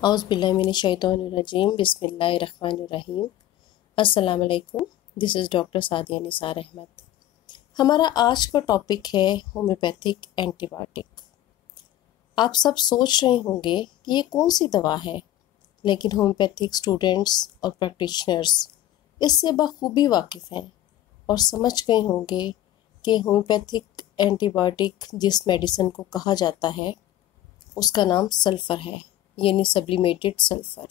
اعوذ باللہ من الشیطان الرجیم بسم اللہ الرحمن الرحیم۔ السلام علیکم، دس از ڈاکٹر سعدیہ نثار احمد۔ ہمارا آج کا ٹاپک ہے ہومیوپیتھک اینٹی بائیوٹک۔ آپ سب سوچ رہے ہوں گے کہ یہ کون سی دوا ہے، لیکن ہومیوپیتھک اسٹوڈنٹس اور پریکٹیشنرز اس سے بخوبی واقف ہیں اور سمجھ گئے ہوں گے کہ ہومیوپیتھک اینٹی بائیوٹک جس میڈیسن کو کہا جاتا ہے اس کا نام سلفر ہے، یعنی سبلیمیٹڈ سلفر۔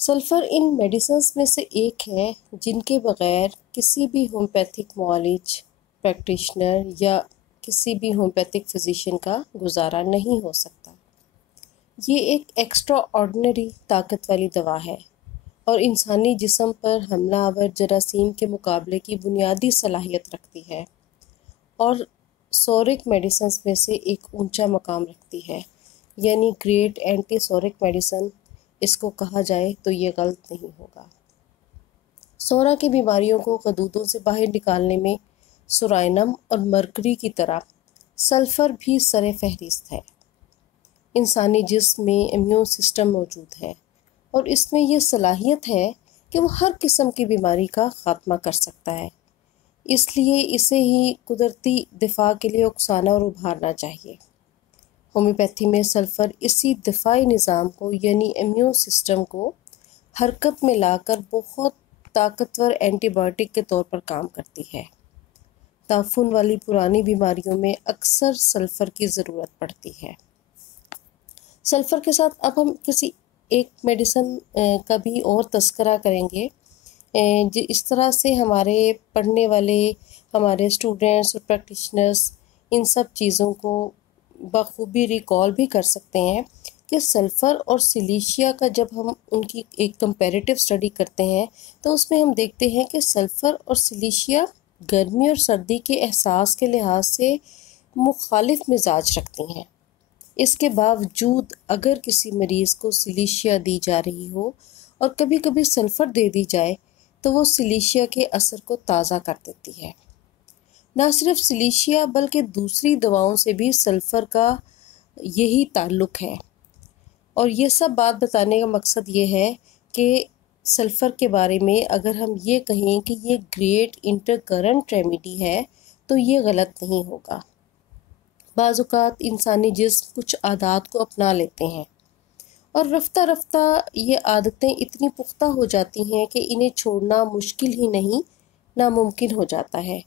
سلفر ان میڈیسنز میں سے ایک ہے جن کے بغیر کسی بھی ہومیوپیتھک معالج، پریکٹیشنر یا کسی بھی ہومیوپیتھک فزیشین کا گزارا نہیں ہو سکتا۔ یہ ایک ایکسٹرا آرڈنری طاقت والی دوا ہے اور انسانی جسم پر حملہ آور جراثیم کے مقابلے کی بنیادی صلاحیت رکھتی ہے اور سورک میڈیسنز میں سے ایک اونچا مقام رکھتی ہے، یعنی گریٹ اینٹی سورک میڈیسن اس کو کہا جائے تو یہ غلط نہیں ہوگا۔ سورا کی بیماریوں کو غدودوں سے باہر نکالنے میں سورائنم اور مرکری کی طرح سلفر بھی سر فہرست ہے۔ انسانی جسم میں امیون سسٹم موجود ہے اور اس میں یہ صلاحیت ہے کہ وہ ہر قسم کی بیماری کا خاتمہ کر سکتا ہے، اس لیے اسے ہی قدرتی دفاع کے لیے اکسانا اور ابھارنا چاہیے۔ ہومیوپیتھی میں سلفر اسی دفاعی نظام کو یعنی امیون سسٹم کو حرکت میں لا کر بہت طاقتور اینٹی بائیوٹک کے طور پر کام کرتی ہے۔ تعفن والی پرانی بیماریوں میں اکثر سلفر کی ضرورت پڑتی ہے۔ سلفر کے ساتھ اب ہم کسی ایک میڈیسن کا بھی اور تذکرہ کریں گے، اس طرح سے ہمارے پڑھنے والے ہمارے اسٹوڈنٹس اور پریکٹیشنرز ان سب چیزوں کو بخوبی ریکال بھی کر سکتے ہیں کہ سلفر اور سلیشیا کا جب ہم ان کی ایک کمپیریٹیو اسٹڈی کرتے ہیں تو اس میں ہم دیکھتے ہیں کہ سلفر اور سلیشیا گرمی اور سردی کے احساس کے لحاظ سے مخالف مزاج رکھتی ہیں۔ اس کے باوجود اگر کسی مریض کو سلیشیا دی جا رہی ہو اور کبھی کبھی سلفر دے دی جائے تو وہ سلیشیا کے اثر کو تازہ کر دیتی ہے۔ نہ صرف سلیشیا بلکہ دوسری دواؤں سے بھی سلفر کا یہی تعلق ہے، اور یہ سب بات بتانے کا مقصد یہ ہے کہ سلفر کے بارے میں اگر ہم یہ کہیں کہ یہ گریٹ انٹر کرنٹ ریمیڈی ہے تو یہ غلط نہیں ہوگا۔ بعض اوقات انسانی جسم کچھ عادات کو اپنا لیتے ہیں اور رفتہ رفتہ یہ عادتیں اتنی پختہ ہو جاتی ہیں کہ انہیں چھوڑنا مشکل ہی نہیں ناممکن ہو جاتا ہے،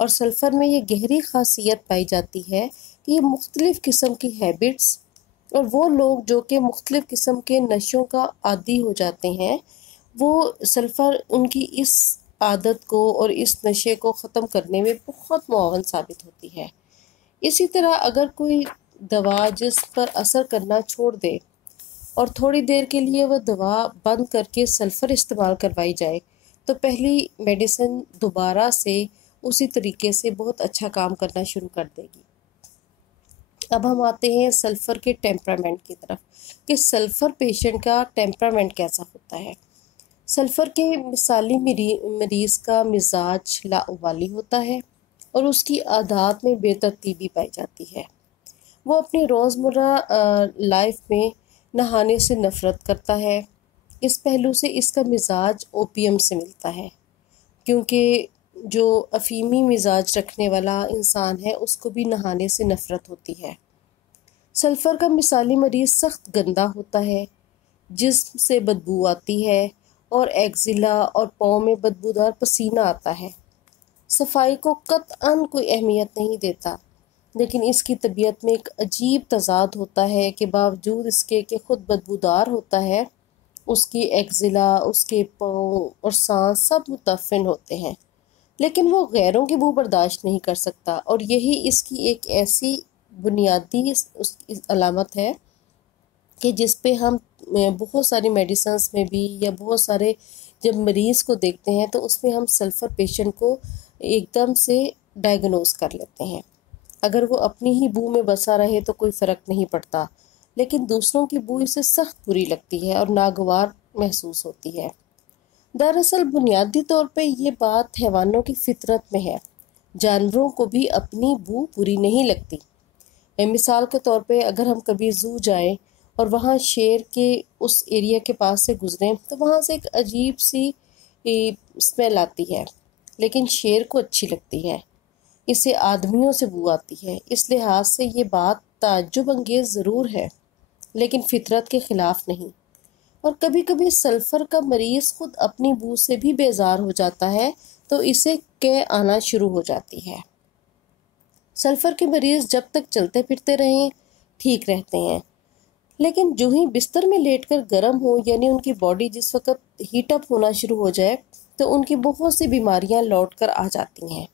اور سلفر میں یہ گہری خاصیت پائی جاتی ہے کہ یہ مختلف قسم کی ہیبٹس اور وہ لوگ جو کہ مختلف قسم کے نشوں کا عادی ہو جاتے ہیں وہ سلفر ان کی اس عادت کو اور اس نشے کو ختم کرنے میں بہت معاون ثابت ہوتی ہے۔ اسی طرح اگر کوئی دوا جسم پر اثر کرنا چھوڑ دے اور تھوڑی دیر کے لیے وہ دوا بند کر کے سلفر استعمال کروائی جائے تو پہلی میڈیسن دوبارہ سے اسی طریقے سے بہت اچھا کام کرنا شروع کر دے گی۔ اب ہم آتے ہیں سلفر کے ٹیمپرامنٹ کی طرف کہ سلفر پیشنٹ کا ٹیمپرامنٹ کیسا ہوتا ہے۔ سلفر کے مثالی مریض کا مزاج لاابالی ہوتا ہے اور اس کی عادات میں بے ترتیبی پائی جاتی ہے۔ وہ اپنی روزمرہ لائف میں نہانے سے نفرت کرتا ہے۔ اس پہلو سے اس کا مزاج اوپیم سے ملتا ہے، کیونکہ جو افیمی مزاج رکھنے والا انسان ہے اس کو بھی نہانے سے نفرت ہوتی ہے۔ سلفر کا مثالی مریض سخت گندا ہوتا ہے، جسم سے بدبو آتی ہے اور ایگزیلا اور پاؤں میں بدبودار پسینہ آتا ہے۔ صفائی کو قطعاً کوئی اہمیت نہیں دیتا، لیکن اس کی طبیعت میں ایک عجیب تضاد ہوتا ہے کہ باوجود اس کے کہ خود بدبودار ہوتا ہے، اس کی ایگزیلا، اس کے پاؤں اور سانس سب متعفن ہوتے ہیں، لیکن وہ غیروں کی بو برداشت نہیں کر سکتا، اور یہی اس کی ایک ایسی بنیادی اس کی علامت ہے کہ جس پہ ہم بہت ساری میڈیسنز میں بھی یا بہت سارے جب مریض کو دیکھتے ہیں تو اس میں ہم سلفر پیشنٹ کو ایک دم سے ڈائگنوز کر لیتے ہیں۔ اگر وہ اپنی ہی بو میں بسا رہے تو کوئی فرق نہیں پڑتا، لیکن دوسروں کی بو اسے سخت بری لگتی ہے اور ناگوار محسوس ہوتی ہے۔ دراصل بنیادی طور پہ یہ بات حیوانوں کی فطرت میں ہے، جانوروں کو بھی اپنی بو بری نہیں لگتی۔ مثال کے طور پہ اگر ہم کبھی زو جائیں اور وہاں شیر کے اس ایریا کے پاس سے گزریں تو وہاں سے ایک عجیب سی اسمیل آتی ہے، لیکن شیر کو اچھی لگتی ہے، اسے آدمیوں سے بو آتی ہے۔ اس لحاظ سے یہ بات تعجب انگیز ضرور ہے، لیکن فطرت کے خلاف نہیں۔ اور کبھی کبھی سلفر کا مریض خود اپنی بو سے بھی بیزار ہو جاتا ہے تو اسے قے آنا شروع ہو جاتی ہے۔ سلفر کے مریض جب تک چلتے پھرتے رہیں ٹھیک رہتے ہیں، لیکن جو ہی بستر میں لیٹ کر گرم ہو، یعنی ان کی باڈی جس وقت ہیٹ اپ ہونا شروع ہو جائے تو ان کی بہت سی بیماریاں لوٹ کر آ جاتی ہیں۔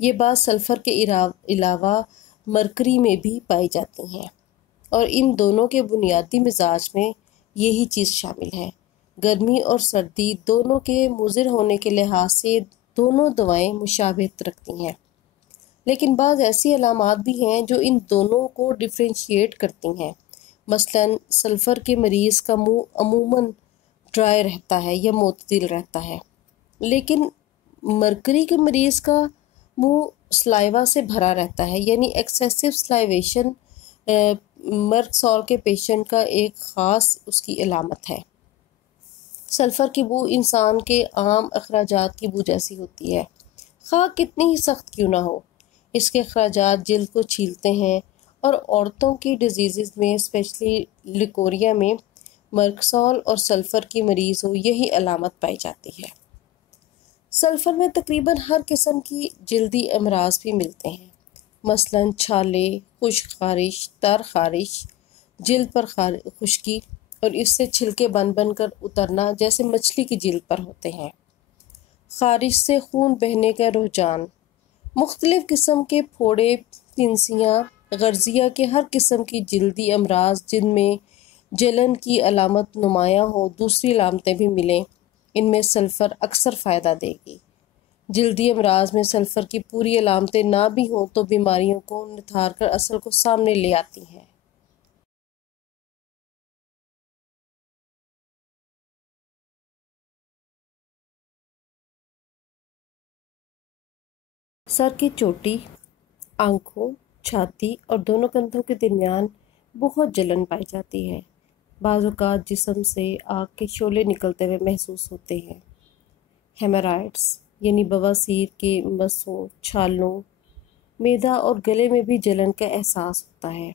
یہ بات سلفر کے علاوہ مرکری میں بھی پائی جاتی ہیں، اور ان دونوں کے بنیادی مزاج میں یہی چیز شامل ہے۔ گرمی اور سردی دونوں کے مضر ہونے کے لحاظ سے دونوں دوائیں مشابہت رکھتی ہیں، لیکن بعض ایسی علامات بھی ہیں جو ان دونوں کو ڈفرینشیٹ کرتی ہیں۔ مثلاً سلفر کے مریض کا منہ عموماً ڈرائی رہتا ہے یا معتدل رہتا ہے، لیکن مرکری کے مریض کا منہ سلائیوا سے بھرا رہتا ہے، یعنی ایکسیسو سلائیویشن مرکسول کے پیشنٹ کا ایک خاص اس کی علامت ہے۔ سلفر کی بو انسان کے عام اخراجات کی بو جیسی ہوتی ہے، خواہ کتنی ہی سخت کیوں نہ ہو۔ اس کے اخراجات جلد کو چھیلتے ہیں، اور عورتوں کی ڈیزیزز میں اسپیشلی لیکوریا میں مرکسول اور سلفر کی مریض ہو یہی علامت پائی جاتی ہے۔ سلفر میں تقریباً ہر قسم کی جلدی امراض بھی ملتے ہیں، مثلاً چھالے، خشک خارش، تر خارش، جلد پر خشکی اور اس سے چھلکے بن بن کر اترنا جیسے مچھلی کی جلد پر ہوتے ہیں، خارش سے خون بہنے کا رجحان، مختلف قسم کے پھوڑے، پنسیاں، غرزیہ کے ہر قسم کی جلدی امراض جن میں جلن کی علامت نمایاں ہو، دوسری علامتیں بھی ملیں، ان میں سلفر اکثر فائدہ دے گی۔ جلدی امراض میں سلفر کی پوری علامتیں نہ بھی ہوں تو بیماریوں کو نتھار کر اصل کو سامنے لے آتی ہیں۔ سر کی چوٹی، آنکھوں، چھاتی اور دونوں کندھوں کے درمیان بہت جلن پائی جاتی ہے۔ بعض اوقات جسم سے آگ کے شعلے نکلتے ہوئے محسوس ہوتے ہیں۔ ہیمرائڈز یعنی بواسیر کے مسوں، چھالوں، معدہ اور گلے میں بھی جلن کا احساس ہوتا ہے۔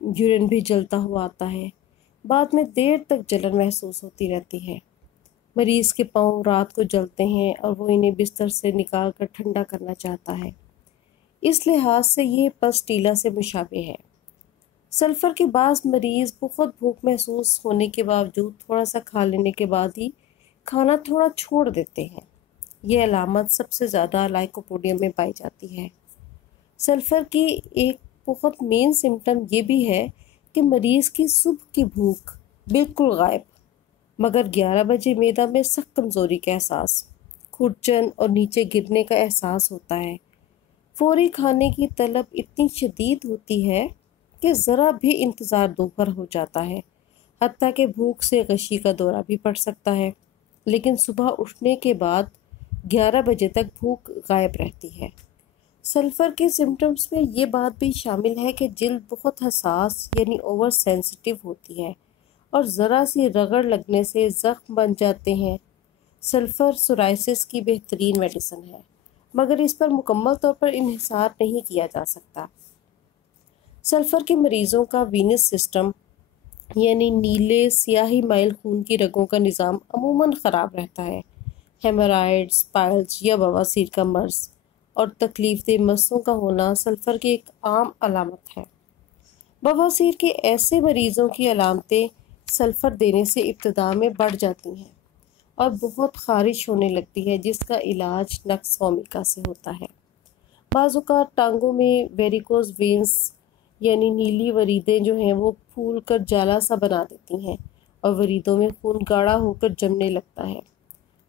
یورین بھی جلتا ہوا آتا ہے، بعد میں دیر تک جلن محسوس ہوتی رہتی ہے۔ مریض کے پاؤں رات کو جلتے ہیں اور وہ انہیں بستر سے نکال کر ٹھنڈا کرنا چاہتا ہے، اس لحاظ سے یہ پس ٹیلا سے مشابہ ہے۔ سلفر کے بعض مریض بہت بھوک محسوس ہونے کے باوجود تھوڑا سا کھا لینے کے بعد ہی کھانا تھوڑا چھوڑ دیتے ہیں۔ یہ علامت سب سے زیادہ لائکوپوڈیم میں پائی جاتی ہے۔ سلفر کی ایک بہت مین سمٹم یہ بھی ہے کہ مریض کی صبح کی بھوک بالکل غائب، مگر 11 بجے معدہ میں سخت کمزوری کا احساس، کھٹچن اور نیچے گرنے کا احساس ہوتا ہے۔ فوری کھانے کی طلب اتنی شدید ہوتی ہے کہ ذرا بھی انتظار دوپہر ہو جاتا ہے، حتیٰ کہ بھوک سے غشی کا دورہ بھی پڑ سکتا ہے، لیکن صبح اٹھنے کے بعد 11 بجے تک بھوک غائب رہتی ہے۔ سلفر کے سمٹمز میں یہ بات بھی شامل ہے کہ جلد بہت حساس یعنی اوور سینسٹیو ہوتی ہے اور ذرا سی رگڑ لگنے سے زخم بن جاتے ہیں۔ سلفر سورائسس کی بہترین میڈیسن ہے، مگر اس پر مکمل طور پر انحصار نہیں کیا جا سکتا۔ سلفر کے مریضوں کا وینس سسٹم یعنی نیلے سیاہی مائل خون کی رگوں کا نظام عموماً خراب رہتا ہے۔ ہیمرائڈز، پائلز یا بواسیر کا مرض اور تکلیف دہ مسوں کا ہونا سلفر کی ایک عام علامت ہے۔ بواسیر کے ایسے مریضوں کی علامتیں سلفر دینے سے ابتدا میں بڑھ جاتی ہیں اور بہت خارش ہونے لگتی ہے، جس کا علاج نکس وومیکا سے ہوتا ہے۔ بعض اوقات ٹانگوں میں ویریکوز وینز یعنی نیلی وریدیں جو ہیں وہ پھول کر جالا سا بنا دیتی ہیں اور وریدوں میں خون گاڑھا ہو کر جمنے لگتا ہے۔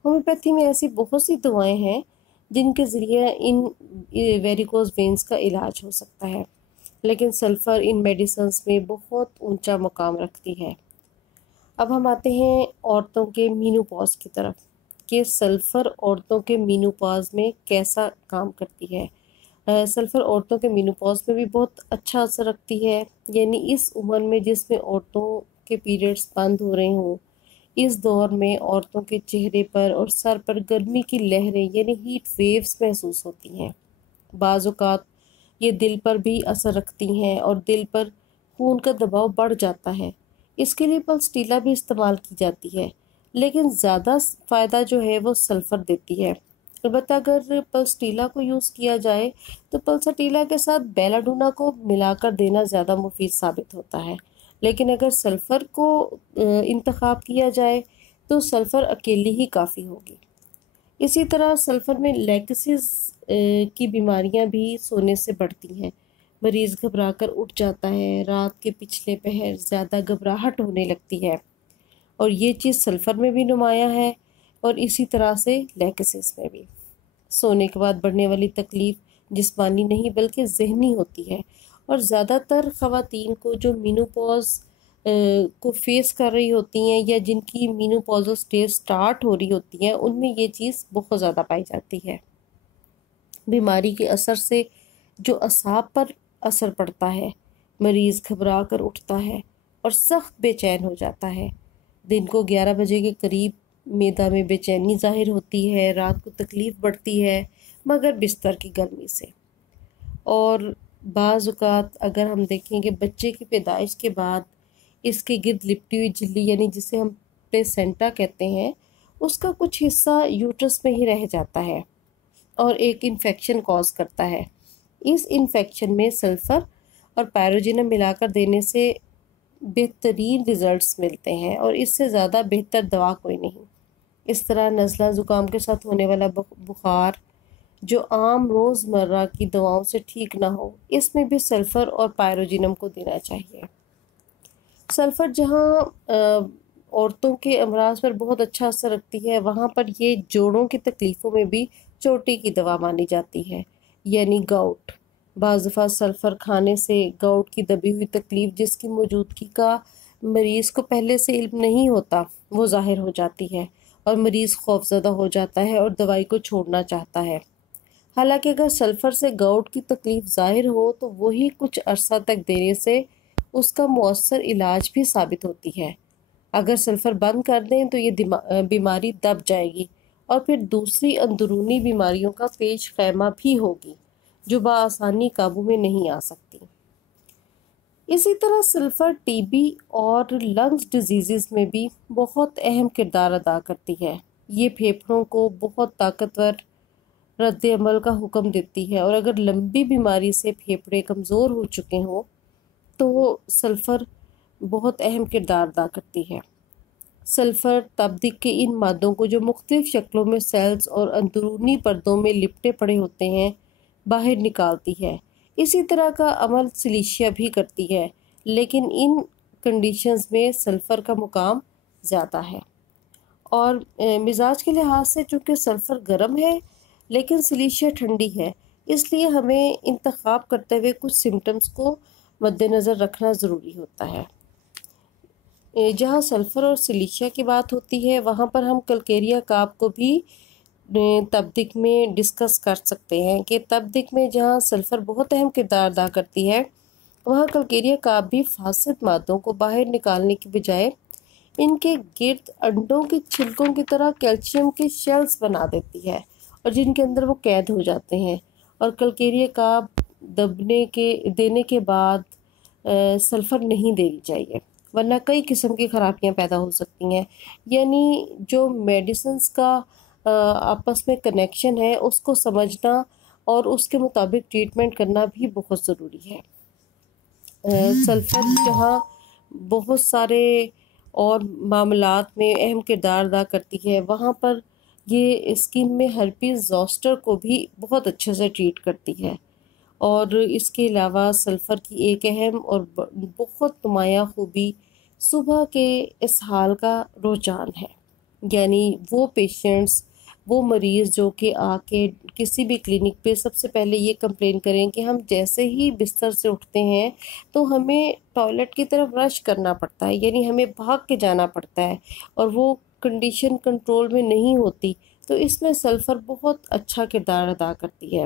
ہومیوپیتھی میں ایسی بہت سی دوائیں ہیں جن کے ذریعے ان ویریکوز وینز کا علاج ہو سکتا ہے، لیکن سلفر ان میڈیسنز میں بہت اونچا مقام رکھتی ہے۔ اب ہم آتے ہیں عورتوں کے مینوپاز کی طرف کہ سلفر عورتوں کے مینوپاز میں کیسا کام کرتی ہے۔ سلفر عورتوں کے مینوپاز میں بھی بہت اچھا اثر رکھتی ہے، یعنی اس عمر میں جس میں عورتوں کے پیریڈز بند ہو رہے ہوں، اس دور میں عورتوں کے چہرے پر اور سر پر گرمی کی لہریں یعنی ہیٹ ویوز محسوس ہوتی ہیں۔ بعض اوقات یہ دل پر بھی اثر رکھتی ہیں اور دل پر خون کا دباؤ بڑھ جاتا ہے۔ اس کے لیے پلسٹیلا بھی استعمال کی جاتی ہے، لیکن زیادہ فائدہ جو ہے وہ سلفر دیتی ہے۔ البتہ اگر پلسٹیلا کو یوز کیا جائے تو پلسٹیلا کے ساتھ بیلاڈونا کو ملا کر دینا زیادہ مفید ثابت ہوتا ہے، لیکن اگر سلفر کو انتخاب کیا جائے تو سلفر اکیلی ہی کافی ہوگی۔ اسی طرح سلفر میں لیکسس کی بیماریاں بھی سونے سے بڑھتی ہیں۔ مریض گھبرا کر اٹھ جاتا ہے، رات کے پچھلے پہر زیادہ گھبراہٹ ہونے لگتی ہے، اور یہ چیز سلفر میں بھی نمایاں ہے، اور اسی طرح سے لیکسس میں بھی۔ سونے کے بعد بڑھنے والی تکلیف جسمانی نہیں بلکہ ذہنی ہوتی ہے، اور زیادہ تر خواتین کو جو مینوپاز کو فیس کر رہی ہوتی ہیں یا جن کی مینوپازل سٹیج سٹارٹ ہو رہی ہوتی ہیں، ان میں یہ چیز بہت زیادہ پائی جاتی ہے۔ بیماری کے اثر سے جو اعصاب پر اثر پڑتا ہے، مریض گھبرا کر اٹھتا ہے اور سخت بے چین ہو جاتا ہے۔ دن کو 11 بجے کے قریب معدہ میں بے چینی ظاہر ہوتی ہے، رات کو تکلیف بڑھتی ہے مگر بستر کی گرمی سے۔ اور بعض اوقات اگر ہم دیکھیں کہ بچے کی پیدائش کے بعد اس کے گرد لپٹی ہوئی جھلی یعنی جسے ہم پلیسینٹا کہتے ہیں، اس کا کچھ حصہ یوٹرس میں ہی رہ جاتا ہے اور ایک انفیکشن کاز کرتا ہے۔ اس انفیکشن میں سلفر اور پیروجینم ملا کر دینے سے بہترین ریزلٹس ملتے ہیں، اور اس سے زیادہ بہتر دوا کوئی نہیں۔ اس طرح نزلہ زکام کے ساتھ ہونے والا بخار جو عام روزمرہ کی دواؤں سے ٹھیک نہ ہو، اس میں بھی سلفر اور پیروجینم کو دینا چاہیے۔ سلفر جہاں عورتوں کے امراض پر بہت اچھا اثر رکھتی ہے، وہاں پر یہ جوڑوں کی تکلیفوں میں بھی چوٹی کی دوا مانی جاتی ہے، یعنی گاؤٹ۔ بعض دفعہ سلفر کھانے سے گاؤٹ کی دبی ہوئی تکلیف جس کی موجودگی کا مریض کو پہلے سے علم نہیں ہوتا، وہ ظاہر ہو جاتی ہے، اور مریض خوفزدہ ہو جاتا ہے اور دوائی کو چھوڑنا چاہتا ہے۔ حالانکہ اگر سلفر سے گاؤٹ کی تکلیف ظاہر ہو تو وہی کچھ عرصہ تک دینے سے اس کا مؤثر علاج بھی ثابت ہوتی ہے۔ اگر سلفر بند کر دیں تو یہ بیماری دب جائے گی اور پھر دوسری اندرونی بیماریوں کا پیش خیمہ بھی ہوگی جو بآسانی قابو میں نہیں آ سکتی۔ اسی طرح سلفر ٹی بی اور لنگز ڈیزیزز میں بھی بہت اہم کردار ادا کرتی ہے۔ یہ پھیپھڑوں کو بہت طاقتور رد عمل کا حکم دیتی ہے، اور اگر لمبی بیماری سے پھیپھڑے کمزور ہو چکے ہوں تو سلفر بہت اہم کردار ادا کرتی ہے۔ سلفر تبدیق کے ان مادوں کو جو مختلف شکلوں میں سیلز اور اندرونی پردوں میں لپٹے پڑے ہوتے ہیں باہر نکالتی ہے۔ اسی طرح کا عمل سلیشیا بھی کرتی ہے، لیکن ان کنڈیشنز میں سلفر کا مقام زیادہ ہے۔ اور مزاج کے لحاظ سے چونکہ سلفر گرم ہے لیکن سلیشیا ٹھنڈی ہے، اس لیے ہمیں انتخاب کرتے ہوئے کچھ سمٹمز کو مد نظر رکھنا ضروری ہوتا ہے۔ جہاں سلفر اور سلیشیا کی بات ہوتی ہے وہاں پر ہم کلکیریا کاپ کو بھی تبدیق میں ڈسکس کر سکتے ہیں کہ تبدیق میں جہاں سلفر بہت اہم کردار ادا کرتی ہے، وہاں کلکیریا کاپ بھی فاسد مادوں کو باہر نکالنے کی بجائے ان کے گرد انڈوں کے چھلکوں کی طرح کیلشیم کے شیلز بنا دیتی ہے، اور جن کے اندر وہ قید ہو جاتے ہیں، اور کلکیریا کاپ دینے کے بعد سلفر نہیں دینی چاہیے، ورنہ کئی قسم کی خرابیاں پیدا ہو سکتی ہیں۔ یعنی جو میڈیسنز کا آپس میں کنیکشن ہے اس کو سمجھنا اور اس کے مطابق ٹریٹمنٹ کرنا بھی بہت ضروری ہے۔ سلفر جہاں بہت سارے اور معاملات میں اہم کردار ادا کرتی ہے، وہاں پر یہ اسکن میں ہرپیز زوسٹر کو بھی بہت اچھے سے ٹریٹ کرتی ہے۔ اور اس کے علاوہ سلفر کی ایک اہم اور بہت نمایاں خوبی صبح کے اسہال کا رجحان ہے، یعنی وہ پیشنٹس، وہ مریض جو کہ آ کے کسی بھی کلینک پہ سب سے پہلے یہ کمپلین کریں کہ ہم جیسے ہی بستر سے اٹھتے ہیں تو ہمیں ٹوائلٹ کی طرف رش کرنا پڑتا ہے، یعنی ہمیں بھاگ کے جانا پڑتا ہے، اور وہ کنڈیشن کنٹرول میں نہیں ہوتی، تو اس میں سلفر بہت اچھا کردار ادا کرتی ہے۔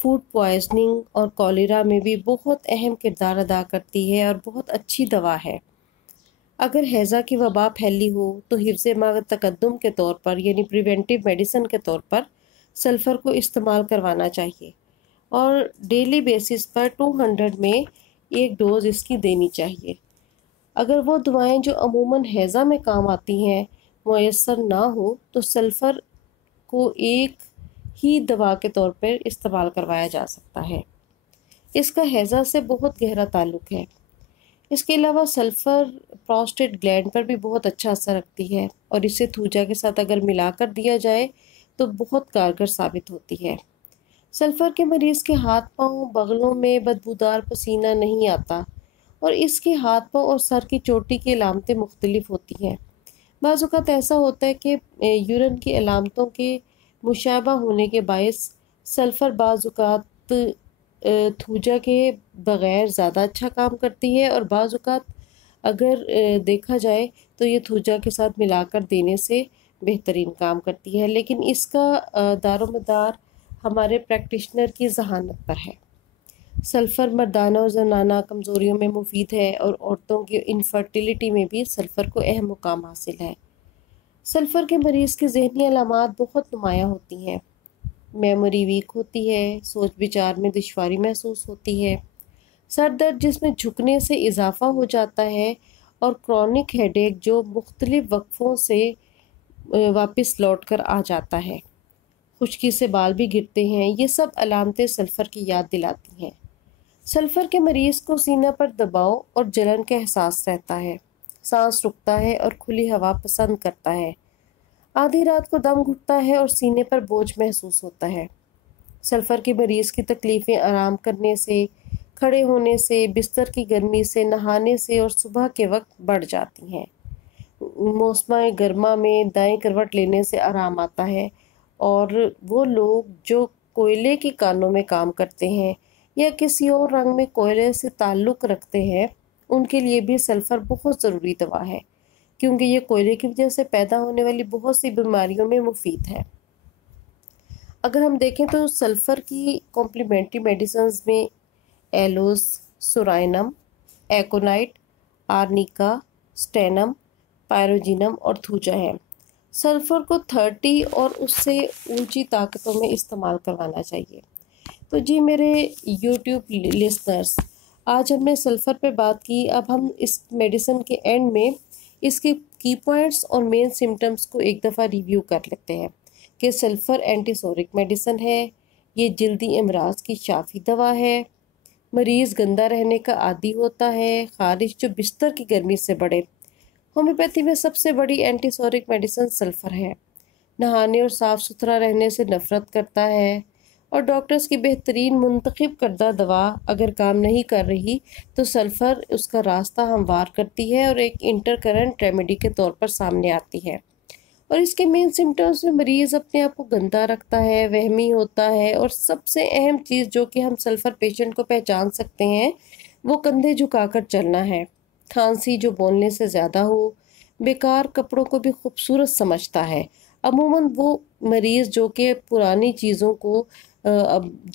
فوڈ پوائزننگ اور کولیرا میں بھی بہت اہم کردار ادا کرتی ہے اور بہت اچھی دوا ہے۔ اگر ہیضہ کی وبا پھیلی ہو تو حفظ تقدم کے طور پر یعنی پریونٹیو میڈیسن کے طور پر سلفر کو استعمال کروانا چاہیے اور ڈیلی بیسس پر 200 میں ایک ڈوز اس کی دینی چاہیے۔ اگر وہ دوائیں جو عموماً ہیضہ میں کام آتی ہیں میسر نہ ہو تو سلفر کو ایک ہی دوا کے طور پر استعمال کروایا جا سکتا ہے۔ اس کا ہیضہ سے بہت گہرا تعلق ہے۔ اس کے علاوہ سلفر پروسٹیٹ گلینڈ پر بھی بہت اچھا اثر رکھتی ہے اور اسے تھوجا کے ساتھ اگر ملا کر دیا جائے تو بہت کارگر ثابت ہوتی ہے۔ سلفر کے مریض کے ہاتھ پاؤں بغلوں میں بدبودار پسینہ نہیں آتا اور اس کے ہاتھ پاؤں اور سر کی چوٹی کی علامتیں مختلف ہوتی ہیں۔ بعض اوقات ایسا ہوتا ہے کہ یورین کی علامتوں کے مشابہ ہونے کے باعث سلفر بعض اوقات تھوجا کے بغیر زیادہ اچھا کام کرتی ہے اور بعض اوقات اگر دیکھا جائے تو یہ تھوجا کے ساتھ ملا کر دینے سے بہترین کام کرتی ہے، لیکن اس کا دار و مدار ہمارے پریکٹیشنر کی ذہانت پر ہے۔ سلفر مردانہ اور زنانہ کمزوریوں میں مفید ہے اور عورتوں کی انفرٹیلیٹی میں بھی سلفر کو اہم مقام حاصل ہے۔ سلفر کے مریض کی ذہنی علامات بہت نمایاں ہوتی ہیں۔ میموری ویک ہوتی ہے، سوچ بچار میں دشواری محسوس ہوتی ہے، سر درد جس میں جھکنے سے اضافہ ہو جاتا ہے اور کرونک ہیڈ ایک جو مختلف وقفوں سے واپس لوٹ کر آ جاتا ہے، خشکی سے بال بھی گرتے ہیں، یہ سب علامتیں سلفر کی یاد دلاتی ہیں۔ سلفر کے مریض کو سینہ پر دباؤ اور جلن کا احساس رہتا ہے، سانس رکتا ہے اور کھلی ہوا پسند کرتا ہے، آدھی رات کو دم گھٹتا ہے اور سینے پر بوجھ محسوس ہوتا ہے۔ سلفر کے مریض کی تکلیفیں آرام کرنے سے، کھڑے ہونے سے، بستر کی گرمی سے، نہانے سے اور صبح کے وقت بڑھ جاتی ہیں۔ موسم گرما میں دائیں کروٹ لینے سے آرام آتا ہے اور وہ لوگ جو کوئلے کی کانوں میں کام کرتے ہیں یا کسی اور رنگ میں کوئلے سے تعلق رکھتے ہیں ان کے لیے بھی سلفر بہت ضروری دوا ہے، کیونکہ یہ کوئلے کی وجہ سے پیدا ہونے والی بہت سی بیماریوں میں مفید ہے۔ اگر ہم دیکھیں تو سلفر کی کمپلیمنٹری میڈیسنز میں ایلوز، سورائنم، ایکونائٹ، آرنیکا، سٹینم، پائروجینم اور تھوجا ہے۔ سلفر کو 30 اور اس سے اونچی طاقتوں میں استعمال کروانا چاہیے۔ تو جی میرے یوٹیوب لسنرز، آج ہم نے سلفر پہ بات کی، اب ہم اس میڈیسن کے اینڈ میں اس کے کی پوائنٹس اور مین سمٹمز کو ایک دفعہ ریویو کر لیتے ہیں کہ سلفر اینٹی سورک میڈیسن ہے، یہ جلدی امراض کی شافی دوا ہے، مریض گندا رہنے کا عادی ہوتا ہے، خارش جو بستر کی گرمی سے بڑھے۔ ہومیوپیتھی میں سب سے بڑی اینٹی سورک میڈیسن سلفر ہے، نہانے اور صاف ستھرا رہنے سے نفرت کرتا ہے اور ڈاکٹرز کی بہترین منتخب کردہ دوا اگر کام نہیں کر رہی تو سلفر اس کا راستہ ہموار کرتی ہے اور ایک انٹر کرنٹ ریمیڈی کے طور پر سامنے آتی ہے۔ اور اس کے مین سمٹمز میں مریض اپنے آپ کو گندا رکھتا ہے، وہمی ہوتا ہے اور سب سے اہم چیز جو کہ ہم سلفر پیشنٹ کو پہچان سکتے ہیں وہ کندھے جھکا کر چلنا ہے، کھانسی جو بولنے سے زیادہ ہو، بیکار کپڑوں کو بھی خوبصورت سمجھتا ہے۔ عموماً وہ مریض جو کہ پرانی چیزوں کو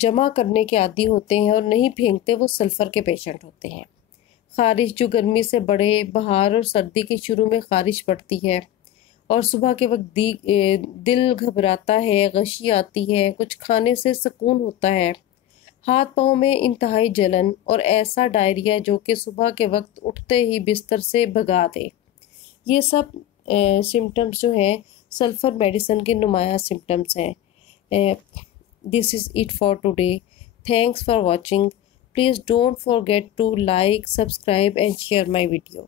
جمع کرنے کے عادی ہوتے ہیں اور نہیں پھینکتے وہ سلفر کے پیشنٹ ہوتے ہیں۔ خارش جو گرمی سے بڑھے، بہار اور سردی کے شروع میں خارش پڑتی ہے اور صبح کے وقت دل گھبراتا ہے، غشی آتی ہے، کچھ کھانے سے سکون ہوتا ہے، ہاتھ پاؤں میں انتہائی جلن اور ایسا ڈائریا جو کہ صبح کے وقت اٹھتے ہی بستر سے بھگا دے، یہ سب سمٹمز جو ہیں سلفر میڈیسن کے نمایاں سمٹمز ہیں۔ This is it for today. Thanks for watching. Please don't forget to like, subscribe and share my video.